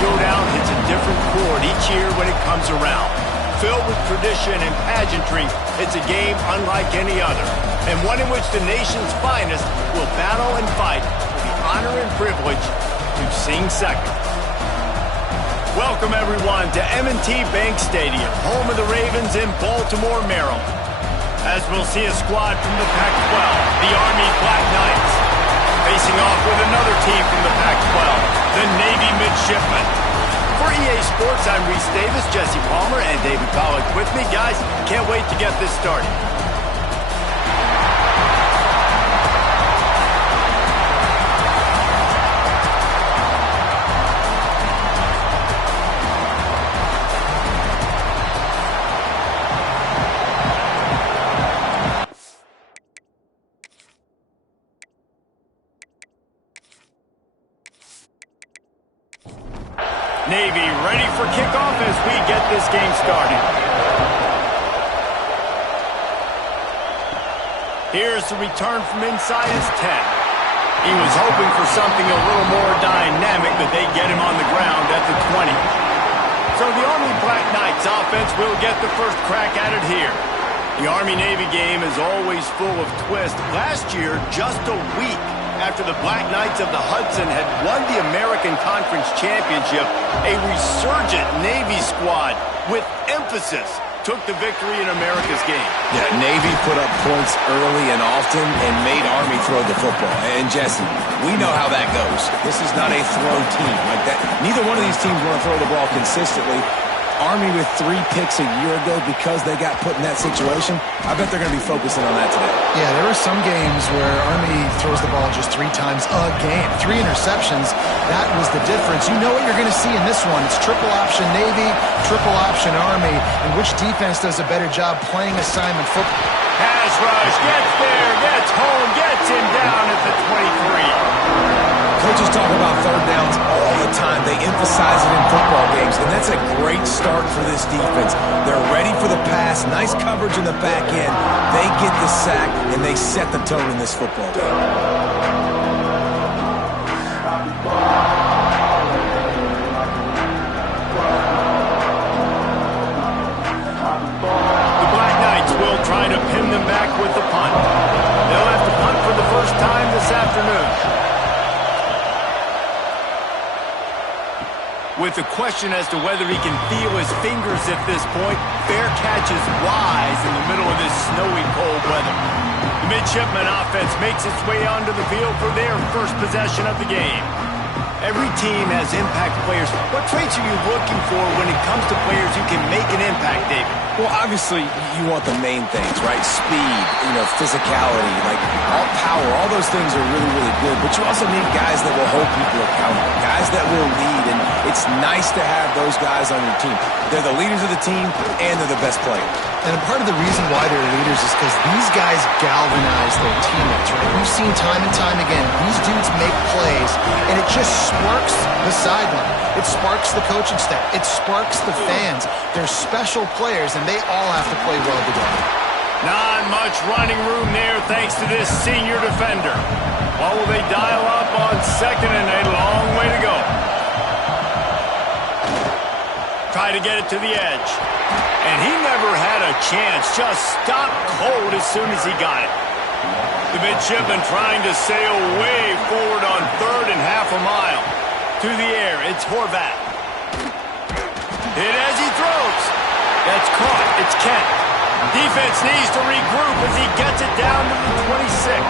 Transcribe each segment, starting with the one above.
showdown hits a different chord each year when it comes around. Filled with tradition and pageantry, it's a game unlike any other, and one in which the nation's finest will battle and fight for the honor and privilege to sing second. Welcome, everyone, to M&T Bank Stadium, home of the Ravens in Baltimore, Maryland. As we'll see a squad from the Pac-12, the Army Black Knights, facing off with another team from the Pac-12, the Navy Midshipmen. For EA Sports, I'm Reese Davis, Jesse Palmer, and David Pollack with me. Guys, can't wait to get this started. Navy ready for kickoff as we get this game started. Here's the return from inside his 10. He was hoping for something a little more dynamic, but they get him on the ground at the 20. So the Army Black Knights offense will get the first crack at it here. The Army-Navy game is always full of twists. Last year, just a week after the Black Knights of the Hudson had won the American Conference Championship, a resurgent Navy squad with emphasis took the victory in America's game. Yeah, Navy put up points early and often and made Army throw the football. And Jesse, we know how that goes. This is not a throw team like that. Neither one of these teams want to throw the ball consistently. Army with 3 picks a year ago because they got put in that situation. I bet they're going to be focusing on that today. Yeah, there are some games where Army throws the ball just 3 times a game. 3 interceptions, that was the difference. You know what you're going to see in this one. It's triple option Navy, triple option Army, and which defense does a better job playing assignment football? Pass rush, gets there, gets home, gets him down at the 23. Coaches talk about third downs all the time. They emphasize it in football games, and that's a great start for this defense. They're ready for the pass, nice coverage in the back end. They get the sack, and they set the tone in this football game. The Black Knights will try to pin them back with the punt. They'll have to punt for the first time this afternoon. With the question as to whether he can feel his fingers at this point, fair catch is wise in the middle of this snowy, cold weather. The Midshipman offense makes its way onto the field for their first possession of the game. Every team has impact players. What traits are you looking for when it comes to players who can make an impact, David? Well, obviously, you want the main things, right? Speed, physicality, like all power, all those things are really, really good. But you also need guys that will hold people accountable, guys that will lead, and it's nice to have those guys on your team. They're the leaders of the team, and they're the best players. And part of the reason why they're leaders is because these guys galvanize their teammates, right? We've seen time and time again, these dudes make plays, and it just sparks the sideline. It sparks the coaching staff. It sparks the fans. They're special players, and they all have to play well together. Not much running room there thanks to this senior defender. What will they dial up on second and a long way to go? Try to get it to the edge. And he never had a chance. Just stopped cold as soon as he got it. The Midshipmen trying to sail way forward on third and half a mile. To the air, it's Horvat. Hit as he throws. That's caught. It's Kent. Defense needs to regroup as he gets it down to the 26.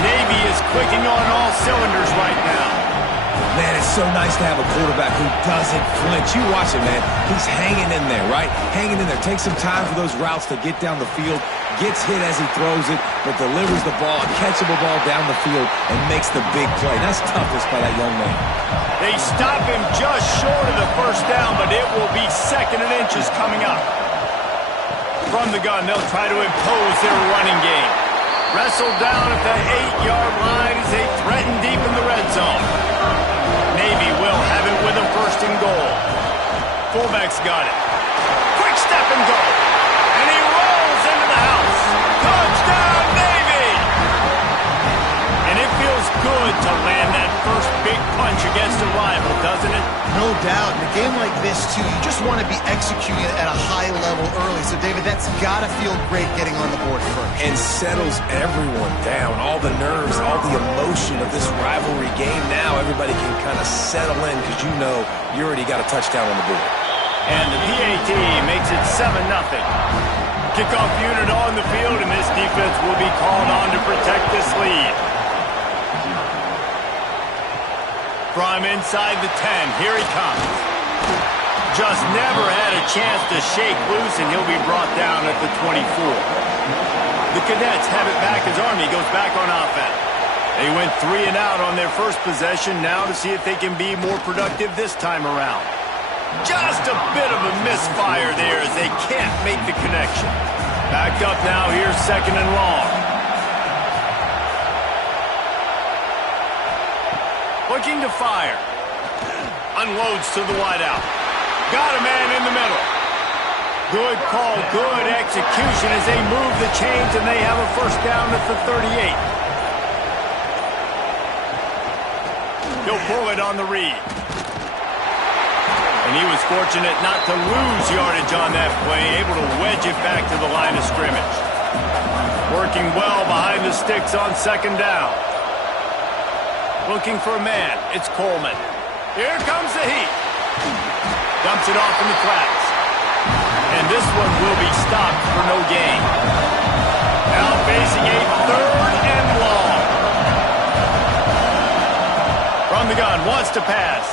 Navy is clicking on all cylinders right now. Man, it's so nice to have a quarterback who doesn't flinch. You watch it, man. He's hanging in there, right? Hanging in there. Takes some time for those routes to get down the field. Gets hit as he throws it, but delivers the ball, a catchable ball down the field, and makes the big play. That's toughness by that young man. They stop him just short of the first down, but it will be second and inches coming up. From the gun, they'll try to impose their running game. Wrestled down at the 8-yard line as they threaten deep in the red zone. Navy will have it with them first and goal. Fullback's got it. Quick step and go. And he rolls into the house. Touchdown, Navy! And it feels good it to land that first big punch against a rival, doesn't it? No doubt. In a game like this, too, you just want to be executing at a high level early. So, David, that's got to feel great getting on the board first. And settles everyone down. All the nerves, all the emotion of this rivalry game. Now everybody can kind of settle in because you know you already got a touchdown on the board. And the PAT makes it 7-0. Kickoff unit on the field, and this defense will be called on to protect this lead. From inside the 10, here he comes. Just never had a chance to shake loose, and he'll be brought down at the 24. The Cadets have it back as Army goes back on offense. They went 3 and out on their first possession, now to see if they can be more productive this time around. Just a bit of a misfire there as they can't make the connection. Back up now, here's 2nd and long. Looking to fire. Unloads to the wideout. Got a man in the middle. Good call, good execution as they move the chains and they have a first down at the 38. He'll pull it on the read. And he was fortunate not to lose yardage on that play, able to wedge it back to the line of scrimmage. Working well behind the sticks on 2nd down. Looking for a man, it's Coleman. Here comes the heat. Dumps it off in the flats. And this one will be stopped for no gain. Now facing a 3rd and long. From the gun, wants to pass.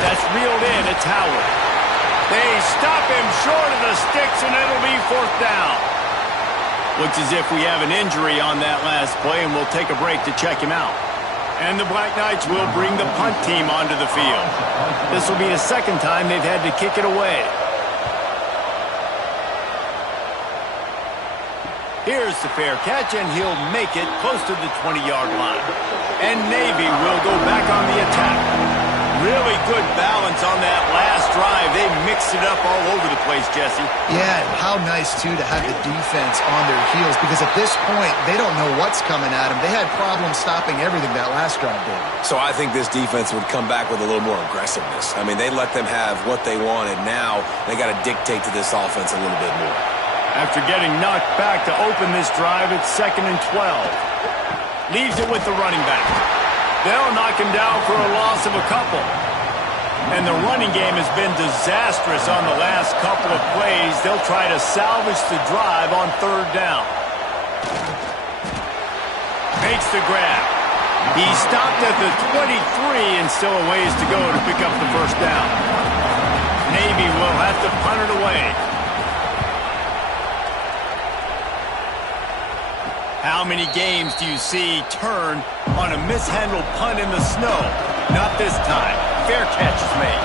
That's reeled in, it's Howard. They stop him short of the sticks, and it'll be 4th down. Looks as if we have an injury on that last play, and we'll take a break to check him out. And the Black Knights will bring the punt team onto the field. This will be the 2nd time they've had to kick it away. Here's the fair catch, and he'll make it close to the 20-yard line. And Navy will go back on the attack. Really good balance on that last drive. They mixed it up all over the place, Jesse. Yeah, how nice, too, to have the defense on their heels, because at this point, they don't know what's coming at them. They had problems stopping everything that last drive did. So I think this defense would come back with a little more aggressiveness. I mean, they let them have what they wanted. Now they got to dictate to this offense a little bit more. After getting knocked back to open this drive, it's 2nd and 12. Leaves it with the running back. They'll knock him down for a loss of a couple. And the running game has been disastrous on the last couple of plays. They'll try to salvage the drive on 3rd down. Makes the grab. He stopped at the 23 and still a ways to go to pick up the first down. Navy will have to punt it away. How many games do you see turn on a mishandled punt in the snow? Not this time. Fair catch is made.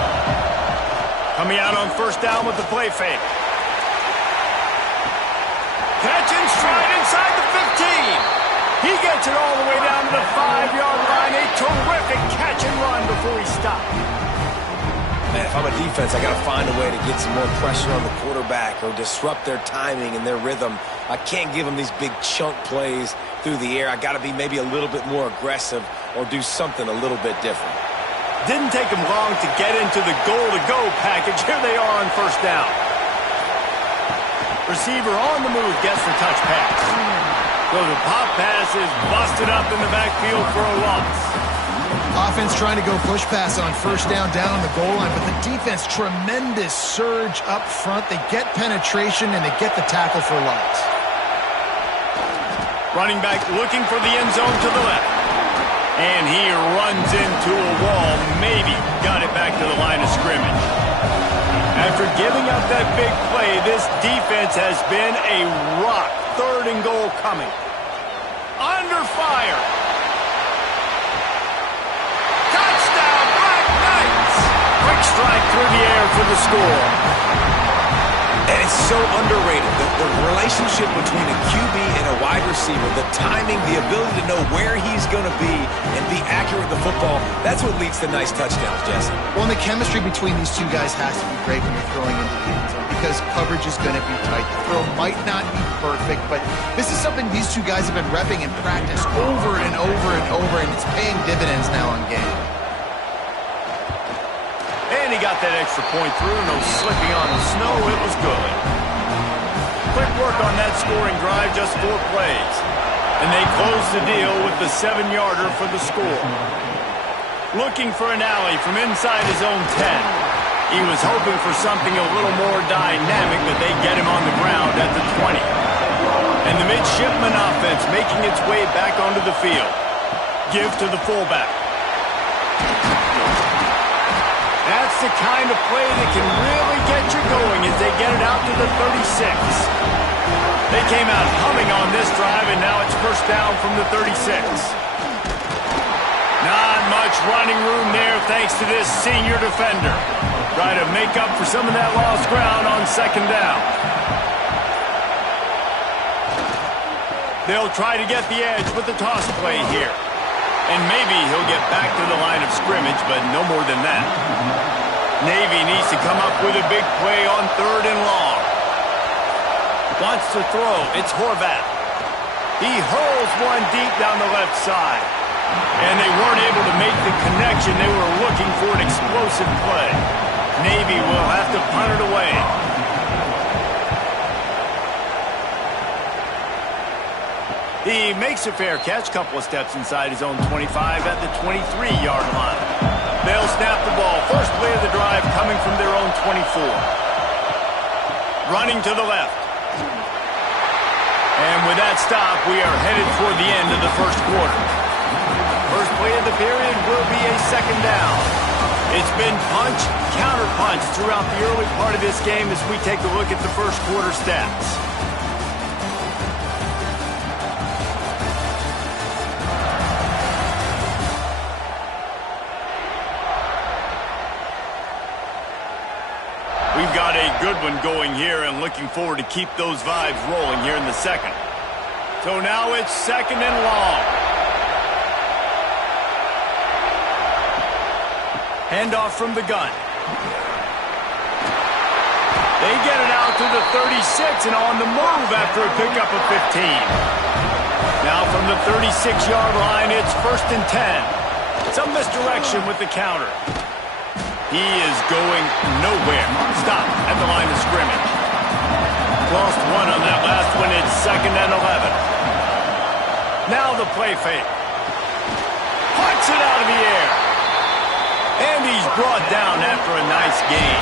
Coming out on 1st down with the play fake. Catch in stride inside the 15. He gets it all the way down to the 5-yard line. A terrific catch and run before he stopped. Man, if I'm a defense, I got to find a way to get some more pressure on the quarterback or disrupt their timing and their rhythm. I can't give them these big chunk plays through the air. I got to be maybe a little bit more aggressive or do something a little bit different. Didn't take them long to get into the goal-to-go package. Here they are on 1st down. Receiver on the move gets the touch pass. So the pop pass is busted up in the backfield for a loss. Offense trying to go push pass on 1st down on the goal line, but the defense, tremendous surge up front. They get penetration, and they get the tackle for loss. Running back looking for the end zone to the left. And he runs into a wall, maybe got it back to the line of scrimmage. After giving up that big play, this defense has been a rock. 3rd and goal coming. Under fire. Touchdown, Black Knights! Quick strike through the air for the score. And it's so underrated. The relationship between a QB and a wide receiver, the timing, the ability to know where he's going to be and be accurate with the football, that's what leads to nice touchdowns, Jesse. Well, and the chemistry between these two guys has to be great when you're throwing into the end zone because coverage is going to be tight. The throw might not be perfect, but this is something these two guys have been repping in practice over and over and over, and it's paying dividends now on game. And he got that extra point through. No slipping on the snow. It was good. Quick work on that scoring drive, just 4 plays. And they close the deal with the 7-yarder for the score. Looking for an alley from inside his own 10. He was hoping for something a little more dynamic, but they get him on the ground at the 20. And the midshipman offense making its way back onto the field. Give to the fullback. That's the kind of play that can really get you going as they get it out to the 36. They came out humming on this drive, and now it's first down from the 36. Not much running room there thanks to this senior defender. Try to make up for some of that lost ground on second down. They'll try to get the edge with the toss play here. And maybe he'll get back to the line of scrimmage, but no more than that. Navy needs to come up with a big play on 3rd and long. Wants to throw. It's Horvath. He hurls one deep down the left side. And they weren't able to make the connection. They were looking for an explosive play. Navy will have to punt it away. He makes a fair catch, couple of steps inside his own 25 at the 23-yard line. They'll snap the ball. First play of the drive coming from their own 24. Running to the left. And with that stop, we are headed for the end of the first quarter. First play of the period will be a second down. It's been punch, counter punch throughout the early part of this game as we take a look at the first quarter stats. We've got a good one going here and looking forward to keep those vibes rolling here in the second. So now it's 2nd and long. Handoff from the gun. They get it out to the 36 and on the move after a pickup of 15. Now from the 36-yard line, it's 1st and 10. Some misdirection with the counter. He is going nowhere. Stop at the line of scrimmage. Lost one on that last one. It's 2nd and 11. Now the play fake. Punts it out of the air. And he's brought down after a nice gain.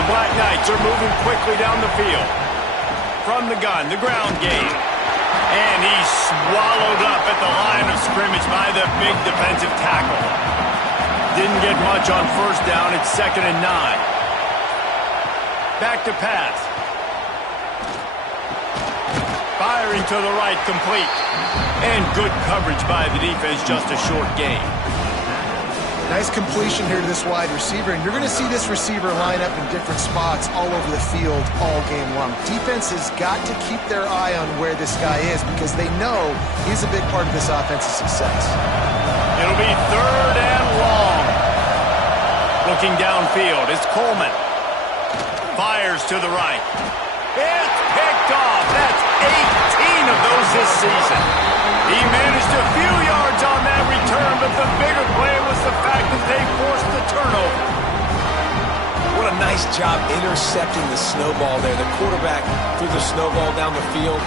The Black Knights are moving quickly down the field. From the gun, the ground game. And he's swallowed up at the line of scrimmage by the big defensive tackle. Didn't get much on first down. It's 2nd and 9. Back to pass. Firing to the right, complete. And good coverage by the defense, just a short gain. Nice completion here to this wide receiver, and you're going to see this receiver line up in different spots all over the field all game long. Defense has got to keep their eye on where this guy is because they know he's a big part of this offense's success. It'll be 3rd and long. Looking downfield, it's Coleman. Fires to the right. It's picked off. That's 18 of those this season. He managed a few yards on that return, but the bigger play was the fact that they forced the turnover. What a nice job intercepting the snowball there. The quarterback threw the snowball down the field.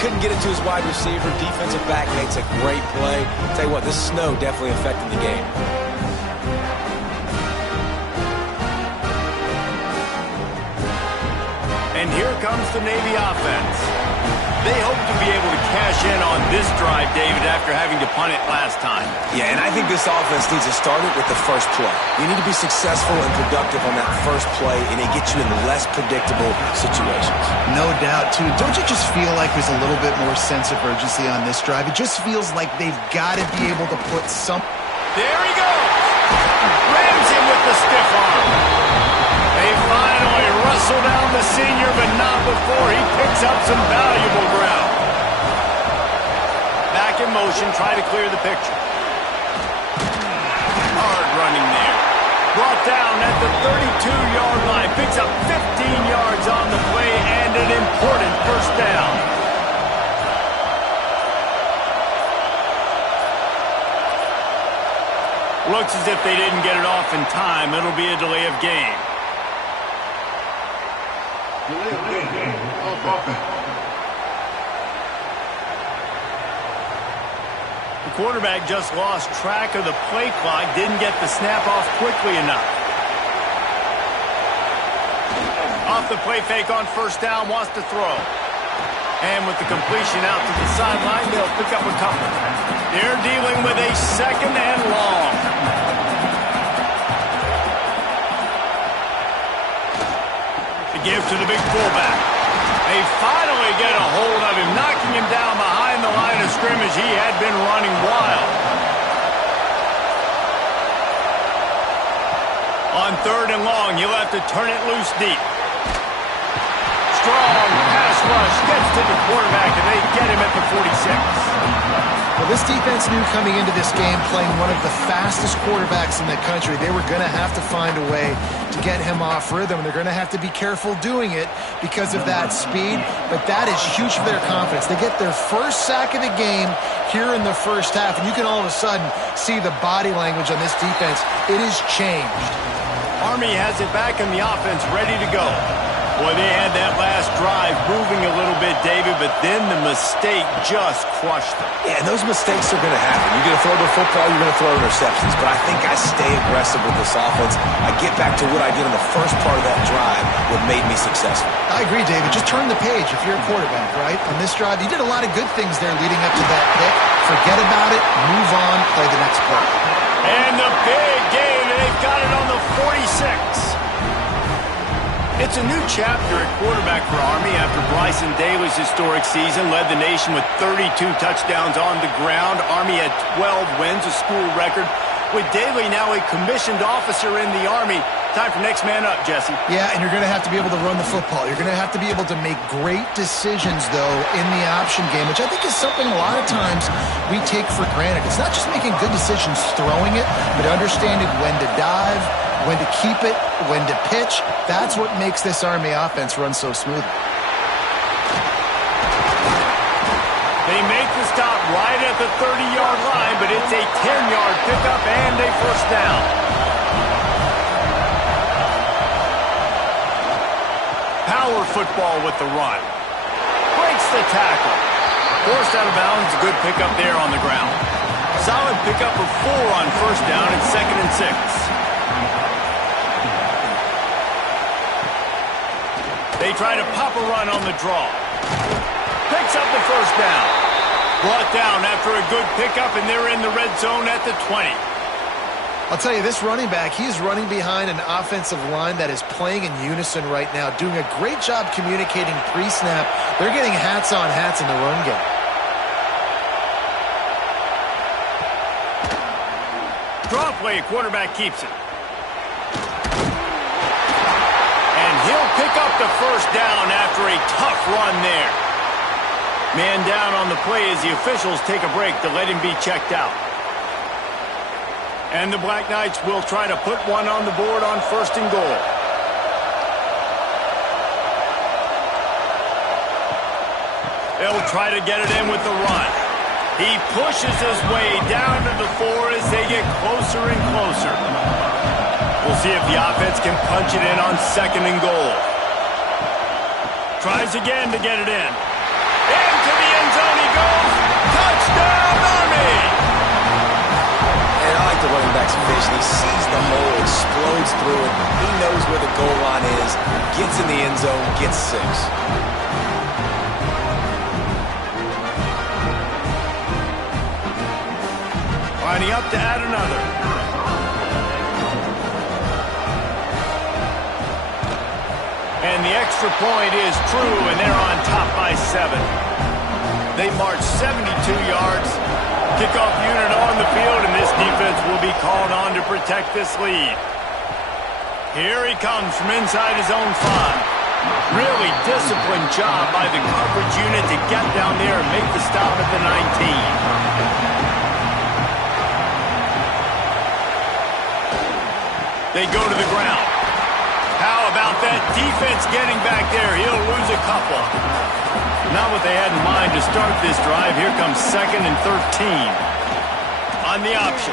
Couldn't get it to his wide receiver. Defensive back makes a great play. Tell you what, this snow definitely affected the game. And here comes the Navy offense. They hope to be able to cash in on this drive, David, after having to punt it last time. Yeah, and I think this offense needs to start it with the first play. You need to be successful and productive on that first play, and it gets you in less predictable situations. No doubt, too. Don't you just feel like there's a little bit more sense of urgency on this drive? It just feels like they've got to be able to put some... There he goes! Rams him with the stiff arm. They finally wrestle down the the senior, but not before he picks up some valuable ground. Back in motion, try to clear the picture. Hard running there. Brought down at the 32-yard line. Picks up 15 yards on the play and an important first down. Looks as if they didn't get it off in time. It'll be a delay of game. The quarterback just lost track of the play clock, didn't get the snap off quickly enough. Off the play fake on first down, wants to throw. And with the completion out to the sideline, they'll pick up a couple. They're dealing with a second and long. The give to the big fullback. They finally get a hold of him, knocking him down behind the line of scrimmage. He had been running wild. On third and long, you'll have to turn it loose deep. Strong pass rush gets to the quarterback, and they get him at the 46. Well, this defense knew coming into this game, playing one of the fastest quarterbacks in the country, they were going to have to find a way to get him off rhythm. They're going to have to be careful doing it because of that speed, but that is huge for their confidence. They get their first sack of the game here in the first half, and you can all of a sudden see the body language on this defense. It has changed. Army has it back in the offense, ready to go. Boy, they had that last drive moving a little bit, David, but then the mistake just crushed them. Yeah, and those mistakes are going to happen. You're going to throw the football, you're going to throw interceptions, but I think I stay aggressive with this offense. I get back to what I did in the first part of that drive, what made me successful. I agree, David. Just turn the page if you're a quarterback, right? On this drive, you did a lot of good things there leading up to that pick. Forget about it, move on, play the next play. And the big game, and they've got it on the 46. It's a new chapter at quarterback for Army after Bryson Daly's historic season led the nation with 32 touchdowns on the ground. Army had 12 wins, a school record. With Daly now a commissioned officer in the Army, time for next man up, Jesse. Yeah, and you're going to have to be able to run the football. You're going to have to be able to make great decisions, though, in the option game, which I think is something a lot of times we take for granted. It's not just making good decisions throwing it, but understanding when to dive, when to keep it, when to pitch. That's what makes this Army offense run so smooth. They make the stop right at the 30-yard line, but it's a 10-yard pickup and a first down. Power football with the run. Breaks the tackle. Forced out of bounds, good pickup there on the ground. Solid pickup of 4 on first down and 2nd and 6. They try to pop a run on the draw. Picks up the first down. Brought down after a good pickup, and they're in the red zone at the 20. I'll tell you, this running back, he's running behind an offensive line that is playing in unison right now, doing a great job communicating pre-snap. They're getting hats on hats in the run game. Draw play, quarterback keeps it. He'll pick up the first down after a tough run there. Man down on the play as the officials take a break to let him be checked out. And the Black Knights will try to put one on the board on 1st and goal. They'll try to get it in with the run. He pushes his way down to the 4 as they get closer and closer. We'll see if the offense can punch it in on 2nd and goal. Tries again to get it in. Into the end zone he goes. Touchdown, Army! And I like the running back's vision. He sees the hole, explodes through it. He knows where the goal line is, gets in the end zone, gets 6. Lining up to add another. And the extra point is true, and they're on top by 7. They march 72 yards. Kickoff unit on the field, and this defense will be called on to protect this lead. Here he comes from inside his own 5. Really disciplined job by the coverage unit to get down there and make the stop at the 19. They go to the ground. How about that defense getting back there? He'll lose a couple. Not what they had in mind to start this drive. Here comes 2nd and 13. On the option.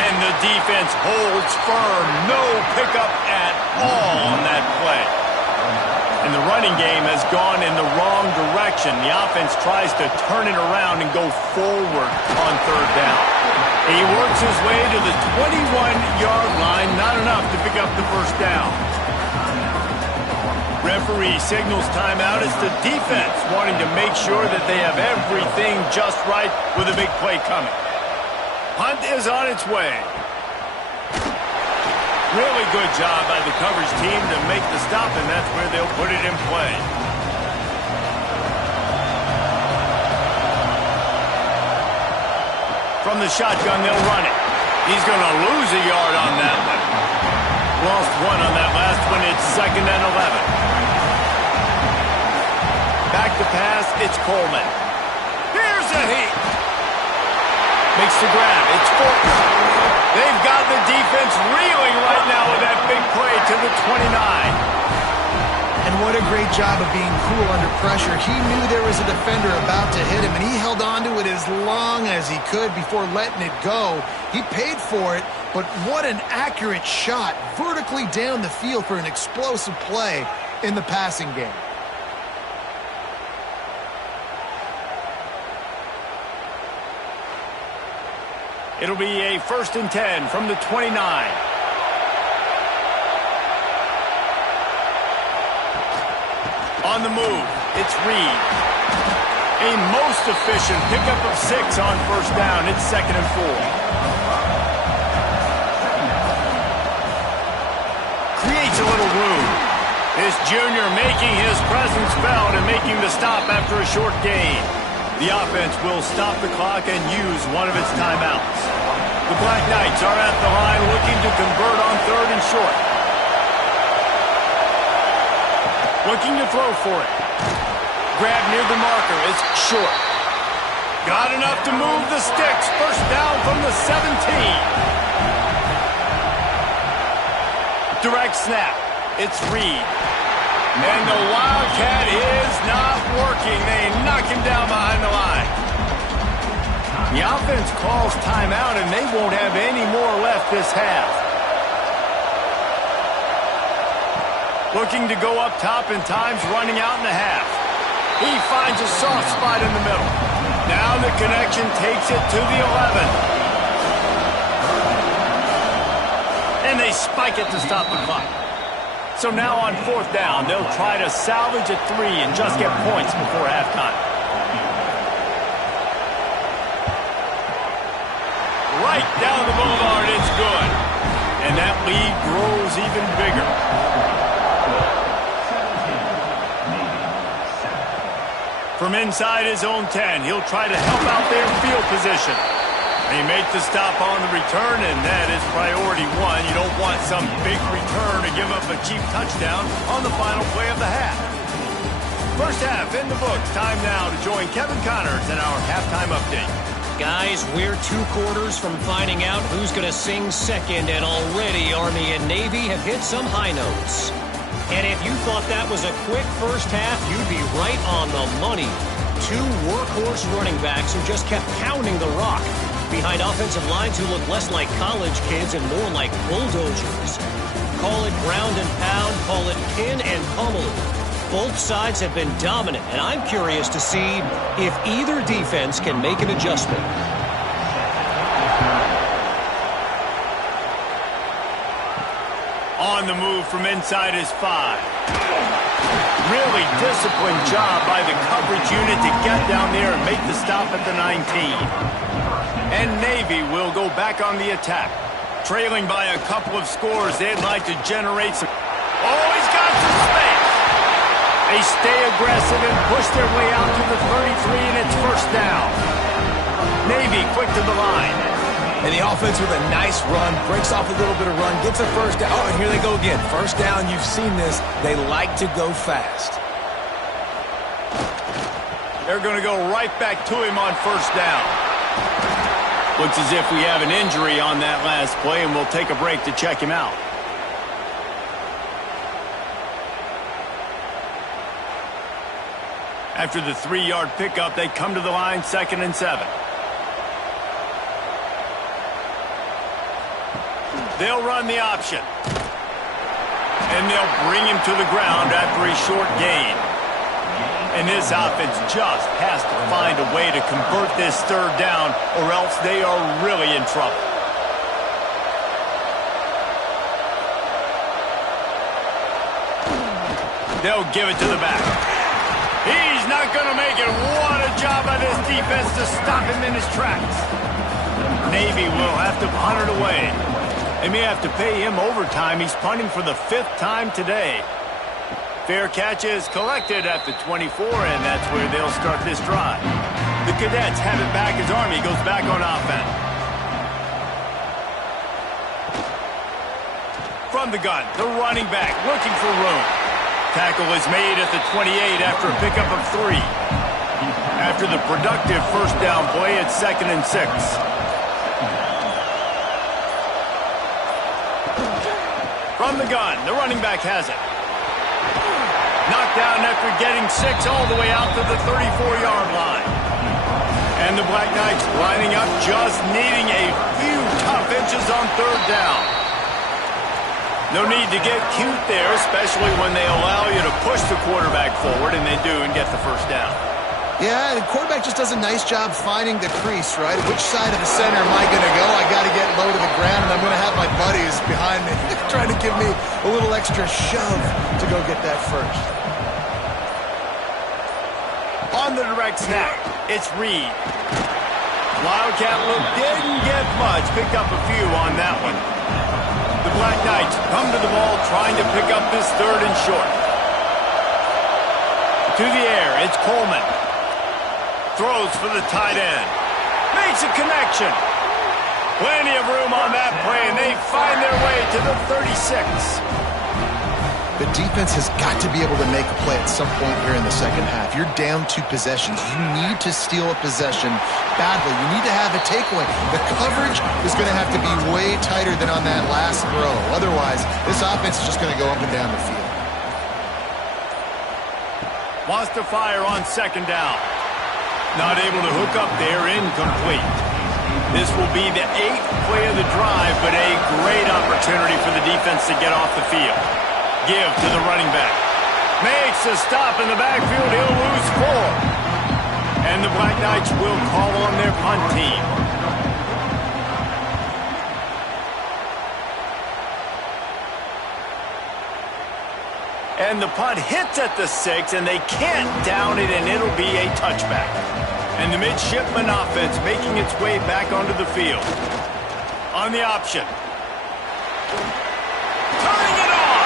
And the defense holds firm. No pickup at all on that play. And the running game has gone in the wrong direction. The offense tries to turn it around and go forward on 3rd down. He works his way to the 21-yard line. Not enough to pick up the 1st down. Referee signals timeout. It's the defense wanting to make sure that they have everything just right with a big play coming. Punt is on its way. Really good job by the coverage team to make the stop, and that's where they'll put it in play. From the shotgun, they'll run it. He's going to lose a yard on that one. Lost 1 on that last one. It's 2nd and 11. Back to pass, it's Coleman. Here's a heat. Makes the grab. It's Fulton. They've got the defense reeling right now with that big play to the 29. And what a great job of being cool under pressure. He knew there was a defender about to hit him, and he held on to it as long as he could before letting it go. He paid for it, but what an accurate shot vertically down the field for an explosive play in the passing game. It'll be a 1st and 10 from the 29. On the move, it's Reed. A most efficient pickup of 6 on 1st down. It's 2nd and 4. Creates a little room. This junior making his presence felt and making the stop after a short gain. The offense will stop the clock and use one of its timeouts. The Black Knights are at the line looking to convert on 3rd and short. Looking to throw for it. Grab near the marker. It's short. Got enough to move the sticks. 1st down from the 17. Direct snap. It's Reed. And the Wildcat is not working. They knock him down behind the line. The offense calls timeout, and they won't have any more left this half. Looking to go up top, and time's running out in the half. He finds a soft spot in the middle. Now the connection takes it to the 11. And they spike it to stop the clock. So now on 4th down, they'll try to salvage a 3 and just get points before halftime. Right down the boulevard, it's good. And that lead grows even bigger. From inside his own 10, he'll try to help out their field position. They make the stop on the return, and that is priority 1. You don't want some big return to give up a cheap touchdown on the final play of the half. 1st half in the books. Time now to join Kevin Connors in our halftime update. Guys, we're 2 quarters from finding out who's going to sing second, and already Army and Navy have hit some high notes. And if you thought that was a quick 1st half, you'd be right on the money. 2 workhorse running backs who just kept pounding the rock behind offensive lines who look less like college kids and more like bulldozers. Call it ground and pound, call it pin and pummel. Both sides have been dominant, and I'm curious to see if either defense can make an adjustment. On the move from inside his 5. Really disciplined job by the coverage unit to get down there and make the stop at the 19. And Navy will go back on the attack. Trailing by a couple of scores, they'd like to generate some... Oh, he's got some space! They stay aggressive and push their way out to the 33, and it's 1st down. Navy quick to the line. And the offense with a nice run, breaks off a little bit of run, gets a first down. Oh, and here they go again. First down, you've seen this. They like to go fast. They're going to go right back to him on first down. Looks as if we have an injury on that last play, and we'll take a break to check him out. After the 3-yard pickup, they come to the line, 2nd and 7. They'll run the option. And they'll bring him to the ground after a short gain. And this offense just has to find a way to convert this 3rd down, or else they are really in trouble. They'll give it to the back. He's not going to make it. What a job by this defense to stop him in his tracks. Navy will have to punt it away. They may have to pay him overtime. He's punting for the 5th time today. Fair catch is collected at the 24, and that's where they'll start this drive. The Cadets have it back as Army goes back on offense. From the gun, the running back looking for room. Tackle is made at the 28 after a pickup of 3. After the productive first down play, it's 2nd and 6. From the gun, the running back has it. Knocked down after getting 6 all the way out to the 34-yard line. And the Black Knights lining up, just needing a few tough inches on 3rd down. No need to get cute there, especially when they allow you to push the quarterback forward, and they do, and get the first down. Yeah, the quarterback just does a nice job finding the crease, right? Which side of the center am I going to go? I got to get low to the ground, and I'm going to have my buddies behind me trying to give me a little extra shove to go get that first. On the direct snap, it's Reed. Wildcat look didn't get much, picked up a few on that one. The Black Knights come to the ball trying to pick up this 3rd and short. To the air, it's Coleman. Throws for the tight end. Makes a connection. Plenty of room on that play, and they find their way to the 36. The defense has got to be able to make a play at some point here in the second half. You're down 2 possessions. You need to steal a possession badly. You need to have a takeaway. The coverage is going to have to be way tighter than on that last throw. Otherwise, this offense is just going to go up and down the field. Wants to fire on 2nd down. Not able to hook up there, incomplete. This will be the 8th play of the drive, but a great opportunity for the defense to get off the field. Give to the running back. Makes a stop in the backfield. He'll lose 4. And the Black Knights will call on their punt team. And the punt hits at the 6, and they can't down it, and it'll be a touchback. And the midshipman offense making its way back onto the field. On the option. Turning it on.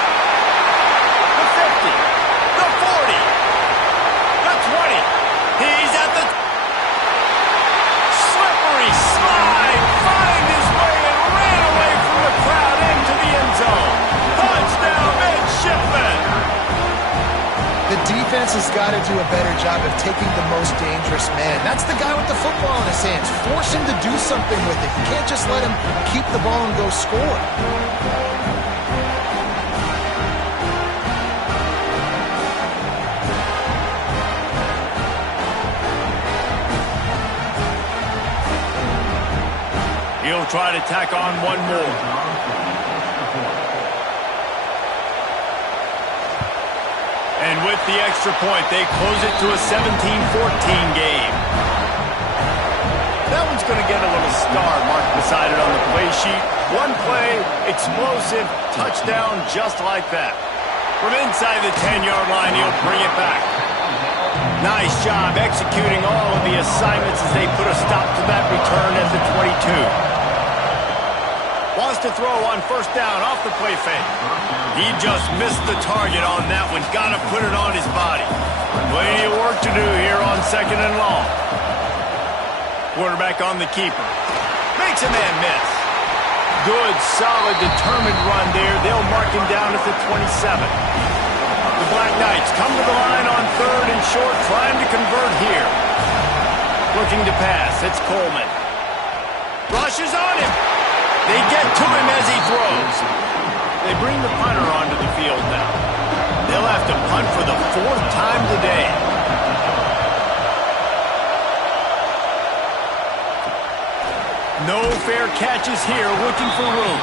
The 50. The 40. The 20. He's at the... Slippery slide. Find his way and ran away from the crowd into the end zone. Touchdown, midshipman. The defense has got to do a better job of taking the most dangerous man. That's the guy with the football in his hands. Force him to do something with it. You can't just let him keep the ball and go score. He'll try to tack on one more. And with the extra point, they close it to a 17-14 game. That one's going to get a little star marked beside it on the play sheet. One play, explosive, touchdown just like that. From inside the 10-yard line, he'll bring it back. Nice job executing all of the assignments as they put a stop to that return at the 22. Wants to throw on first down off the play fake. He just missed the target on that one. Got to put it on his body. Plenty of work to do here on 2nd and long. Quarterback on the keeper. Makes makes a man miss. Good, solid, determined run there. They'll mark him down at the 27. The Black Knights come to the line on third and short, trying to convert here. Looking to pass. It's Coleman. Rushes on him. They get to him as he throws. They bring the punter onto the field now. They'll have to punt for the 4th time today. No fair catches here, looking for room.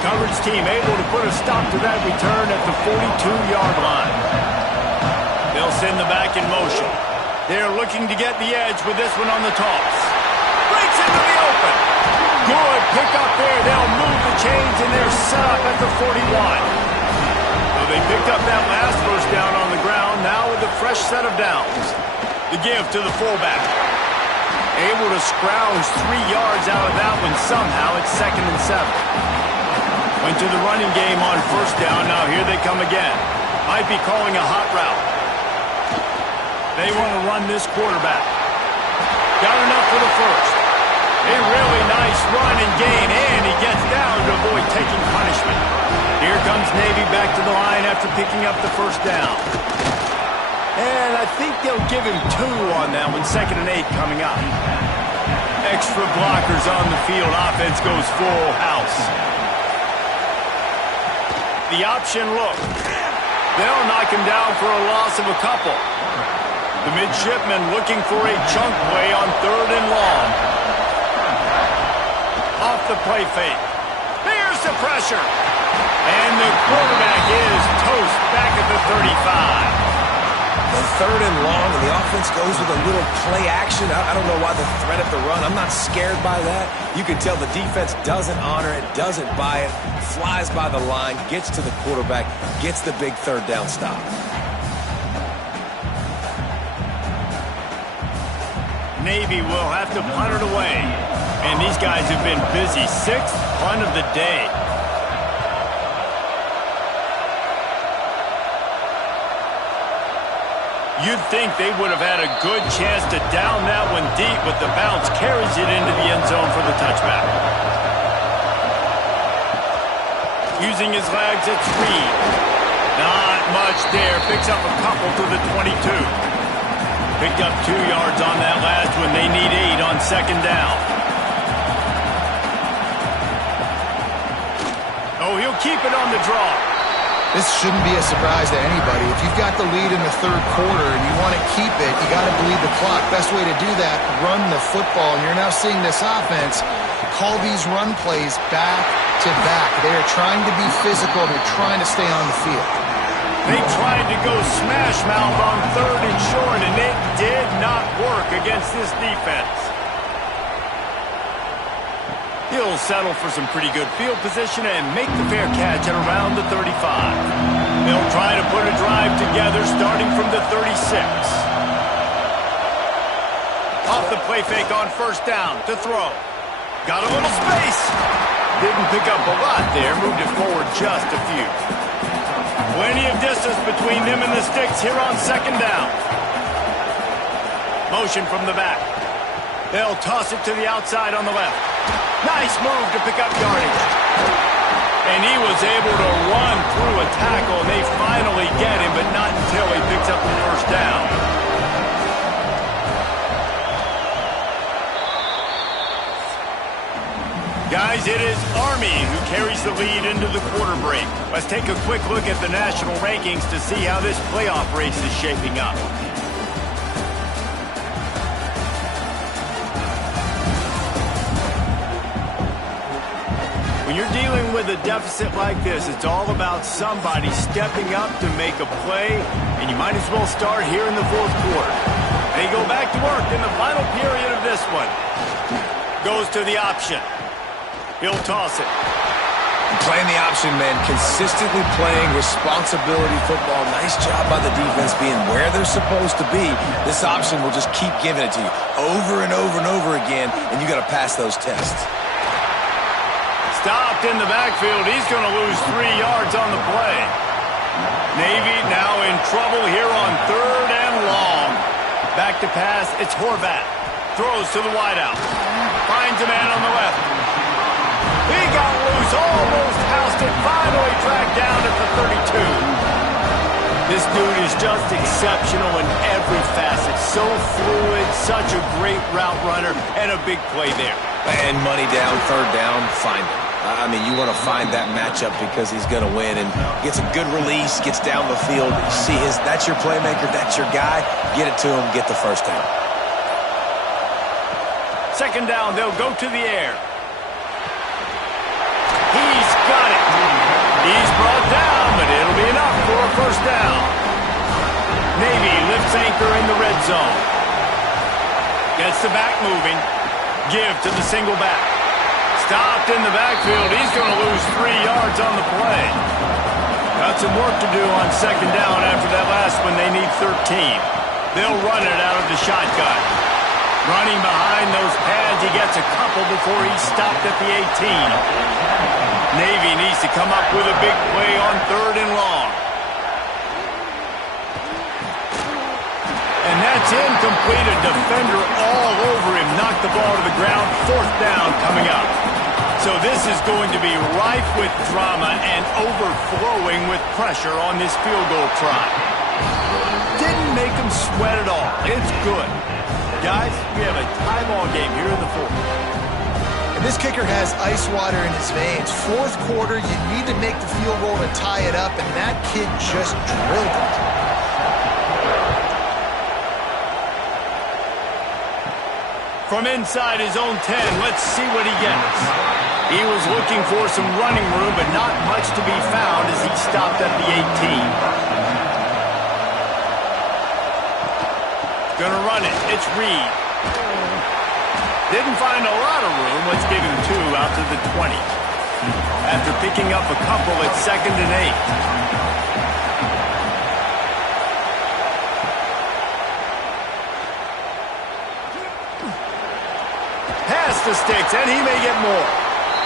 Coverage team able to put a stop to that return at the 42-yard line. They'll send the back in motion. They're looking to get the edge with this one on the toss. Breaks into the open. Good pick up there. They'll move the chains, and they're set up at the 41. So they picked up that last first down on the ground, now with a fresh set of downs. The give to the fullback. Able to scrounge 3 yards out of that one somehow. It's 2nd and 7. Went to the running game on first down. Now here they come again. Might be calling a hot route. They want to run this quarterback. Got enough for the first. A really nice run and gain, and he gets down to avoid taking punishment. Here comes Navy back to the line after picking up the first down. And I think they'll give him 2 on that one. 2nd and 8 coming up. Extra blockers on the field. Offense goes full house. The option look. They'll knock him down for a loss of a couple. The midshipman looking for a chunk play on 3rd and long. Off the play fake. Here's the pressure. And the quarterback is toast back at the 35. The 3rd and long, and the offense goes with a little play action. I don't know why the threat of the run. I'm not scared by that. You can tell the defense doesn't honor it, doesn't buy it, flies by the line, gets to the quarterback, gets the big 3rd down stop. Navy will have to punt it away. And these guys have been busy. 6th punt of the day. You'd think they would have had a good chance to down that one deep, but the bounce carries it into the end zone for the touchback. Using his legs, it's Reed. Not much there. Picks up a couple to the 22. Picked up 2 yards on that last one. They need 8 on 2nd down. Oh, he'll keep it on the draw. This shouldn't be a surprise to anybody. If you've got the lead in the 3rd quarter and you want to keep it, you got to bleed the clock. Best way to do that, run the football. And you're now seeing this offense call these run plays back to back. They are trying to be physical. They're trying to stay on the field. They tried to go smash mouth on 3rd and short, and it did not work against this defense. He'll settle for some pretty good field position and make the fair catch at around the 35. They'll try to put a drive together starting from the 36. Off the play fake on first down to throw. Got a little space. Didn't pick up a lot there. Moved it forward just a few. Plenty of distance between them and the sticks here on 2nd down. Motion from the back. They'll toss it to the outside on the left. Nice move to pick up yardage. And he was able to run through a tackle, and they finally get him, but not until he picks up the first down. Guys, it is Army who carries the lead into the quarter break. Let's take a quick look at the national rankings to see how this playoff race is shaping up. When you're dealing with a deficit like this, it's all about somebody stepping up to make a play, and you might as well start here in the 4th quarter. They go back to work in the final period of this one. Goes to the option. He'll toss it. Playing the option, man, consistently playing responsibility football. Nice job by the defense being where they're supposed to be. This option will just keep giving it to you over and over and over again, and you got to pass those tests. Stopped in the backfield. He's going to lose 3 yards on the play. Navy now in trouble here on 3rd and long. Back to pass. It's Horvat. Throws to the wideout. finds a man on the left. He got loose, almost housed it, finally dragged down at the 32. This dude is just exceptional in every facet. So fluid, such a great route runner, and a big play there. And money down, third down, find him. I mean, you want to find that matchup because he's going to win and gets a good release, gets down the field. You see that's your playmaker, that's your guy. Get it to him, get the first down. Second down, they'll go to the air. He's got it. He's brought down, but it'll be enough for a first down. Navy lifts anchor in the red zone. Gets the back moving. Give to the single back. Stopped in the backfield. He's going to lose 3 yards on the play. Got some work to do on second down after that last one. They need 13. They'll run it out of the shotgun. Running behind those pads, he gets a couple before he's stopped at the 18. Navy needs to come up with a big play on third and long. And that's incomplete. A defender all over him. Knocked the ball to the ground. Fourth down coming up. So this is going to be rife with drama and overflowing with pressure on this field goal try. Didn't make him sweat at all. It's good. Guys, we have a tie ball game here in the fourth. And this kicker has ice water in his veins. Fourth quarter, you need to make the field goal to tie it up, and that kid just drilled it. From inside his own 10, let's see what he gets. He was looking for some running room, but not much to be found as he stopped at the 18. Gonna run it. It's Reed. Didn't find a lot of room. Let's give him 2 out to the 20. After picking up a couple at 2nd and 8. Pass the sticks, and he may get more.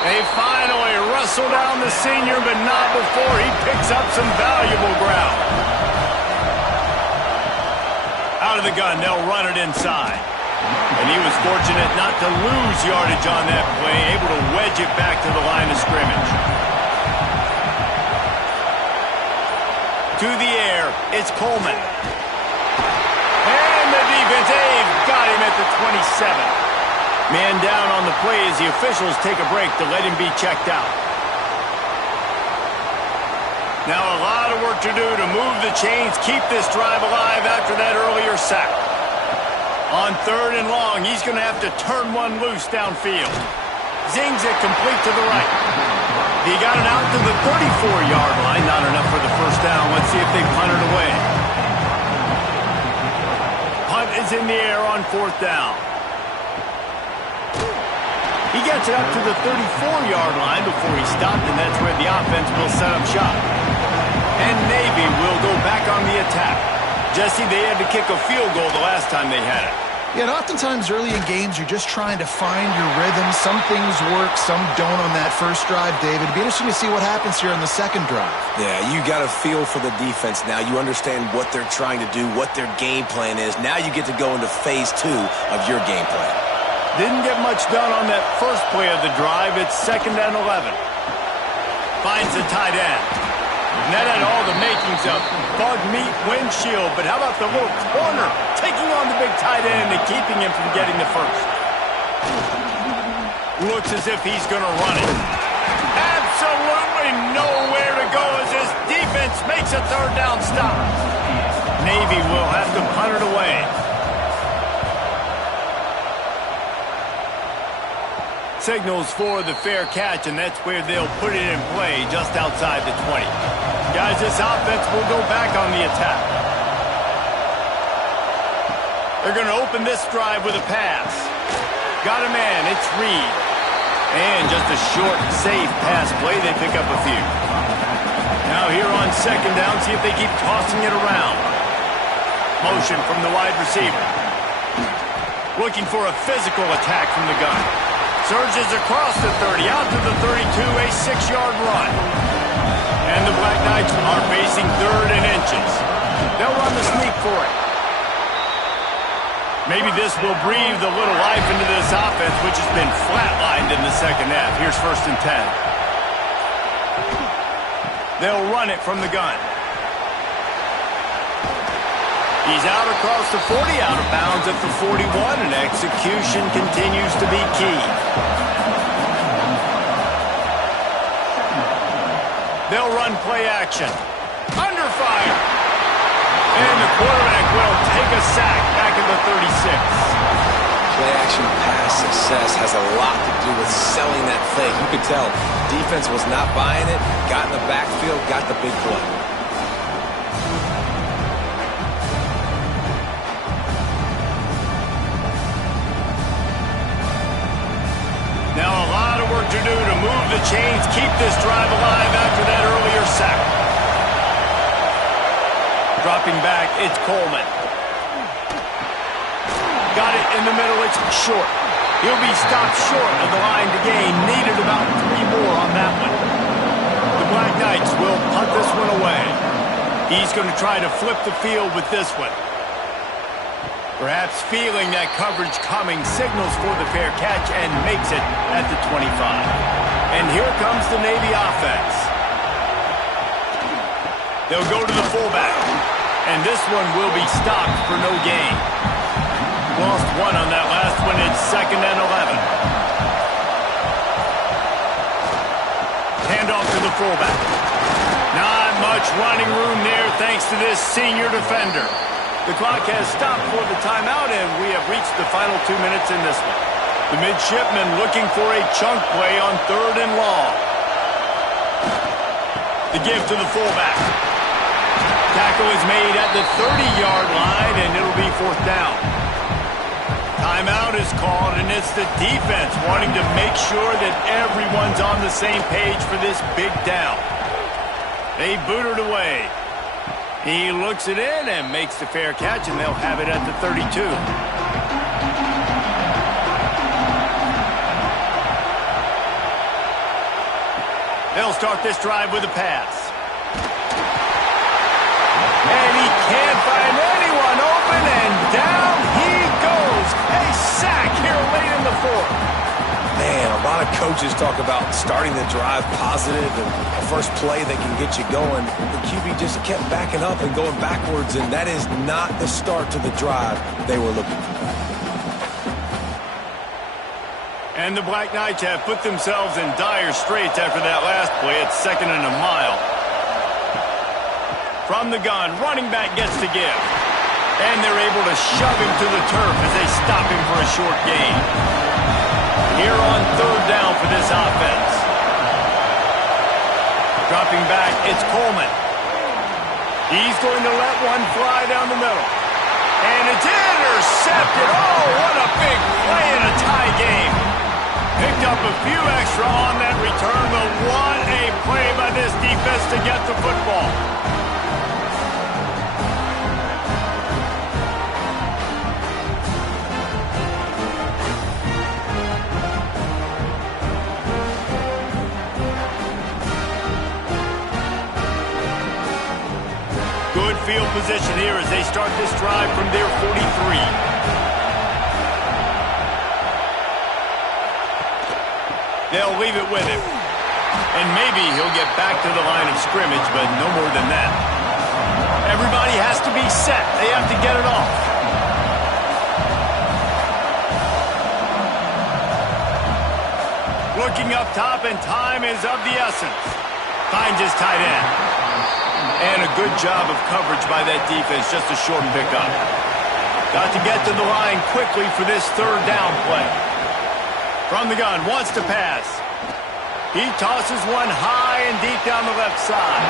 They finally wrestle down the senior, but not before he picks up some valuable ground. Out of the gun, they'll run it inside. And he was fortunate not to lose yardage on that play, able to wedge it back to the line of scrimmage. To the air, it's Coleman. And the defense, they've got him at the 27. Man down on the play as the officials take a break to let him be checked out. Now a lot of work to do to move the chains, keep this drive alive after that earlier sack. On third and long, he's going to have to turn one loose downfield. Zings it complete to the right. He got it out to the 34-yard line. Not enough for the first down. Let's see if they punt it away. Punt is in the air on fourth down. He gets it up to the 34-yard line before he stopped, and that's where the offense will set up shop. And Navy will go back on the attack. Jesse, they had to kick a field goal the last time they had it. Yeah, and oftentimes early in games, you're just trying to find your rhythm. Some things work, some don't on that first drive, David. It'd be interesting to see what happens here on the second drive. Yeah, you got a feel for the defense now. You understand what they're trying to do, what their game plan is. Now you get to go into phase 2 of your game plan. Didn't get much done on that first play of the drive. It's 2nd and 11. Finds the tight end. And that had all the makings of bug meat windshield. But how about the little corner taking on the big tight end and keeping him from getting the first? Looks as if he's going to run it. Absolutely nowhere to go as his defense makes a third down stop. Navy will have to punt it away. Signals for the fair catch, and that's where they'll put it in play just outside the 20. Guys, this offense will go back on the attack. They're going to open this drive with a pass. Got a man, it's Reed. And just a short, safe pass play, they pick up a few. Now here on second down, see if they keep tossing it around. Motion from the wide receiver. Looking for a physical attack from the gun. Surges across the 30, out to the 32, a 6-yard run. And the Black Knights are facing 3rd and inches. They'll run the sneak for it. Maybe this will breathe a little life into this offense, which has been flatlined in the second half. Here's 1st and 10. They'll run it from the gun. He's out across the 40, out of bounds at the 41, and execution continues to be key. They'll run play action. Under fire. And the quarterback will take a sack back at the 36. Play action pass success has a lot to do with selling that fake. You could tell defense was not buying it, got in the backfield, got the big play. Now a lot of work to do to move the chains, keep this drive alive after that earlier sack. Dropping back, it's Coleman. Got it in the middle, it's short. He'll be stopped short of the line to gain. Needed about 3 more on that one. The Black Knights will punt this one away. He's going to try to flip the field with this one. Perhaps feeling that coverage coming, signals for the fair catch and makes it at the 25. And here comes the Navy offense. They'll go to the fullback. And this one will be stopped for no gain. Lost 1 on that last one. It's 2nd and 11. Hand off to the fullback. Not much running room there thanks to this senior defender. The clock has stopped for the timeout, and we have reached the final 2 minutes in this one. The midshipmen looking for a chunk play on 3rd and long. The give to the fullback. Tackle is made at the 30-yard line, and it'll be 4th down. Timeout is called, and it's the defense wanting to make sure that everyone's on the same page for this big down. They boot it away. He looks it in and makes the fair catch, and they'll have it at the 32. They'll start this drive with a pass. And he can't find anyone open, and down he goes. A sack here late in the 4th. Man, a lot of coaches talk about starting the drive positive and a first play that can get you going. The QB just kept backing up and going backwards, and that is not the start to the drive they were looking for. And the Black Knights have put themselves in dire straits after that last play. It's 2nd and a mile. From the gun, running back gets to give. And they're able to shove him to the turf as they stop him for a short gain. Here on 3rd down for this offense. Dropping back, it's Coleman. He's going to let one fly down the middle. And it's intercepted. Oh, what a big play in a tie game. Picked up a few extra on that return, but what a play by this defense to get the football. Good field position here as they start this drive from their 43. They'll leave it with him. And maybe he'll get back to the line of scrimmage, but no more than that. Everybody has to be set. They have to get it off. Looking up top, and time is of the essence. Finds his tight end. And a good job of coverage by that defense, just a short pickup. Got to get to the line quickly for this 3rd down play. From the gun, wants to pass. He tosses one high and deep down the left side.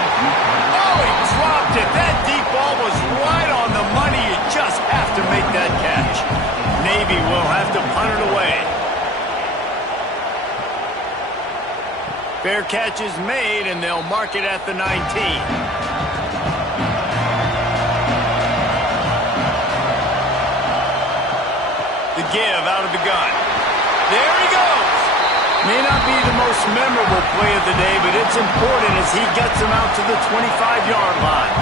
Oh, he dropped it. That deep ball was right on the money. You just have to make that catch. Navy will have to punt it away. Fair catch is made, and they'll mark it at the 19. The give out of the gun. There he goes. May not be the most memorable play of the day, but it's important as he gets him out to the 25-yard line.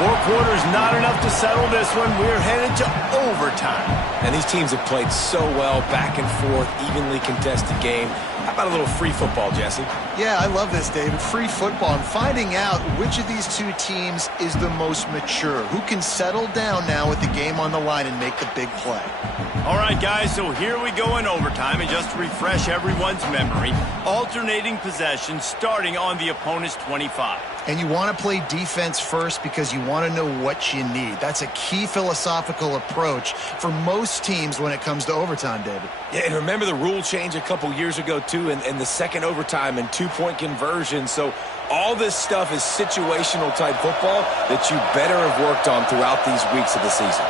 4 quarters not enough to settle this one. We're headed to overtime. And these teams have played so well, back and forth, evenly contested game. How about a little free football, Jesse? Yeah, I love this, David. Free football and finding out which of these two teams is the most mature, who can settle down now with the game on the line and make the big play. All right, guys, so here we go in overtime, and just to refresh everyone's memory, alternating possession starting on the opponent's 25. And you want to play defense first because you want to know what you need. That's a key philosophical approach for most teams when it comes to overtime, David. Yeah, and remember the rule change a couple years ago, too, and the second overtime and two-point conversion. So all this stuff is situational type football that you better have worked on throughout these weeks of the season.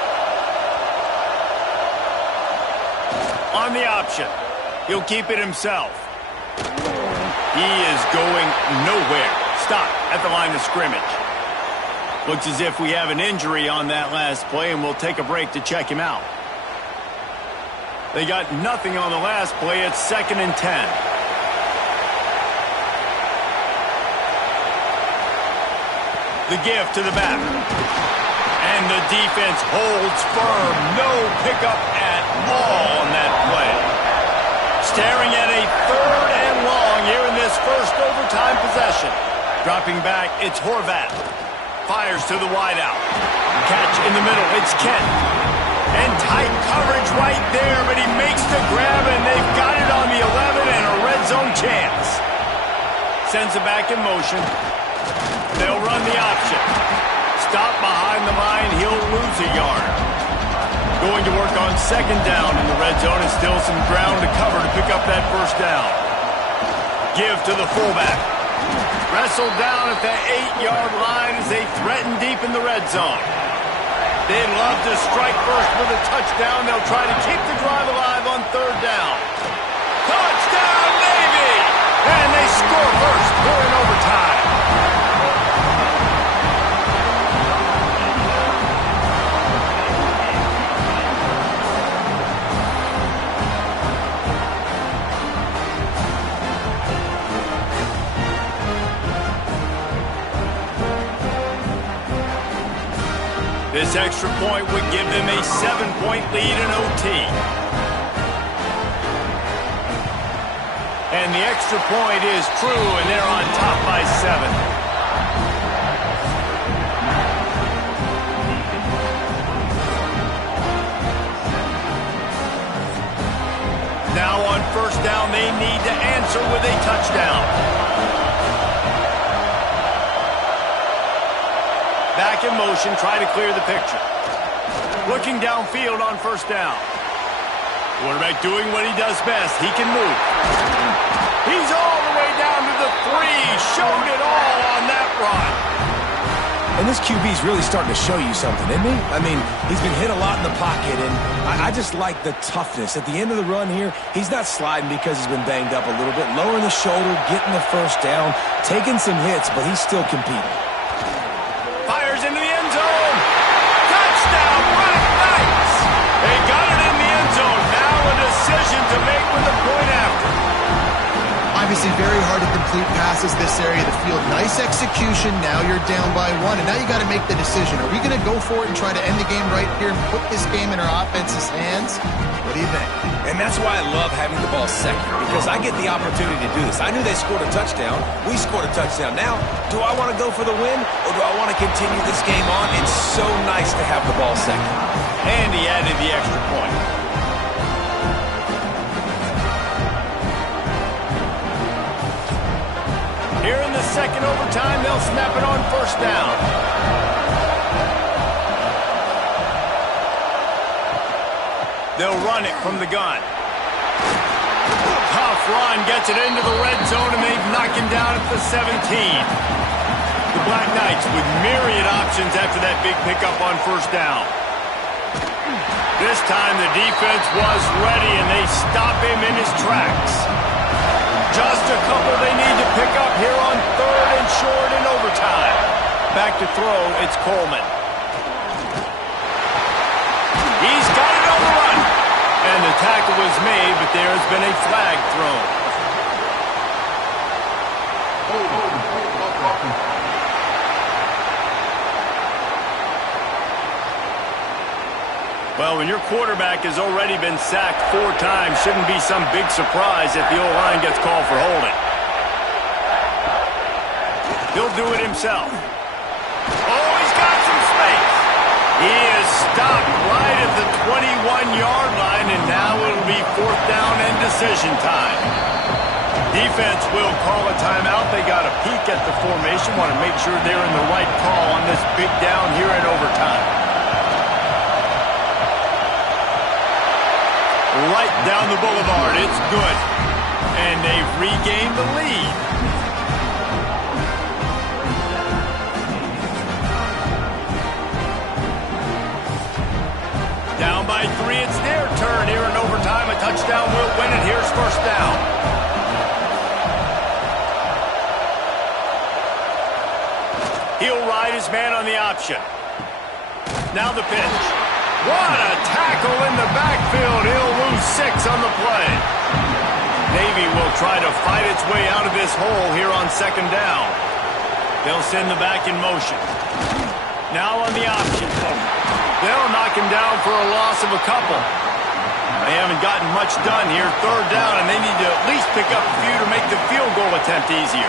On the option, he'll keep it himself. He is going nowhere. Stop at the line of scrimmage. Looks as if we have an injury on that last play, and we'll take a break to check him out. They got nothing on the last play. It's 2nd and 10. The give to the back. And the defense holds firm. No pickup at all on that play. Staring at a 3rd and long here in this first overtime possession. Dropping back, it's Horvat. Fires to the wideout. Catch in the middle, it's Kent. And tight coverage right there, but he makes the grab, and they've got it on the 11 and a red zone chance. Sends it back in motion. They'll run the option. Stop behind the line, he'll lose a yard. Going to work on 2nd down in the red zone, and still some ground to cover to pick up that 1st down. Give to the fullback. Wrestled down at the 8-yard line as they threaten deep in the red zone. They'd love to strike first with a touchdown. They'll try to keep the drive alive on 3rd down. Touchdown, Navy! And they score first here in overtime. This extra point would give them a 7-point lead in OT. And the extra point is true, and they're on top by 7. Now on 1st down, they need to answer with a touchdown. Back in motion, try to clear the picture. Looking downfield on 1st down. Quarterback doing what he does best. He can move. He's all the way down to the 3. Showed it all on that run. And this QB's really starting to show you something, isn't he? I mean, he's been hit a lot in the pocket, and I just like the toughness. At the end of the run here, he's not sliding because he's been banged up a little bit. Lowering the shoulder, getting the 1st down, taking some hits, but he's still competing. Fires into the end zone. Touchdown, Black Knights. They got it in the end zone. Now a decision to make with the point after. Obviously very hard to complete passes this area of the field. Nice execution. Now you're down by 1, and now you got to make the decision. Are we going to go for it and try to end the game right here and put this game in our offense's hands? What do you think? And that's why I love having the ball second, because I get the opportunity to do this. I knew they scored a touchdown. We scored a touchdown. Now, do I want to go for the win, or do I want to continue this game on? It's so nice to have the ball second. And he added the extra point. Here in the second overtime, they'll snap it on 1st down. They'll run it from the gun. Tough run, gets it into the red zone, and they've knocked him down at the 17. The Black Knights with myriad options after that big pickup on 1st down. This time the defense was ready, and they stop him in his tracks. Just a couple they need to pick up here on 3rd and short in overtime. Back to throw, it's Coleman. He's got it on the run. And the tackle was made, but there has been a flag thrown. Well, when your quarterback has already been sacked 4 times, shouldn't be some big surprise if the O-line gets called for holding. He'll do it himself. Oh, he's got some space. He is stopped right at the 21-yard line, and now it'll be 4th down and decision time. Defense will call a timeout. They got a peek at the formation, want to make sure they're in the right call on this big down here in overtime. Right down the boulevard, it's good. And they've regained the lead. Down by 3, it's their turn here in overtime. A touchdown will win it. Here's 1st down. He'll ride his man on the option. Now the pitch. What a tackle in the backfield. He'll lose 6 on the play. Navy will try to fight its way out of this hole here on 2nd down. They'll send the back in motion. Now on the option. They'll knock him down for a loss of a couple. They haven't gotten much done here. 3rd down, and they need to at least pick up a few to make the field goal attempt easier.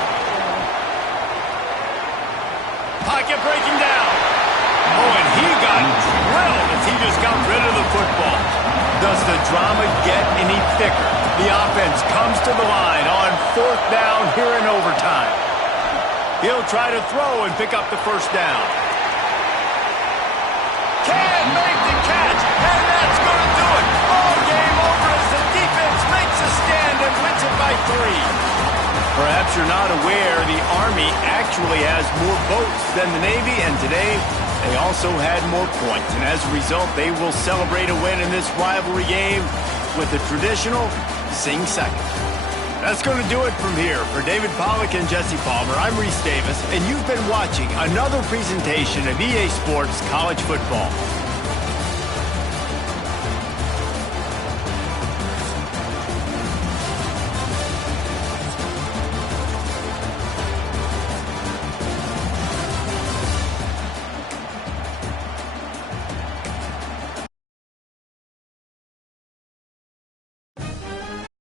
Pocket breaking down. Oh, and he got drilled as he just got rid of the football. Does the drama get any thicker? The offense comes to the line on 4th down here in overtime. He'll try to throw and pick up the 1st down. Can't make the catch, and that's going to do it. Ball game over as the defense makes a stand and wins it by 3. Perhaps you're not aware the Army actually has more votes than the Navy, and today they also had more points. And as a result, they will celebrate a win in this rivalry game with the traditional sing second. That's going to do it from here. For David Pollack and Jesse Palmer, I'm Reese Davis, and you've been watching another presentation of EA Sports College Football.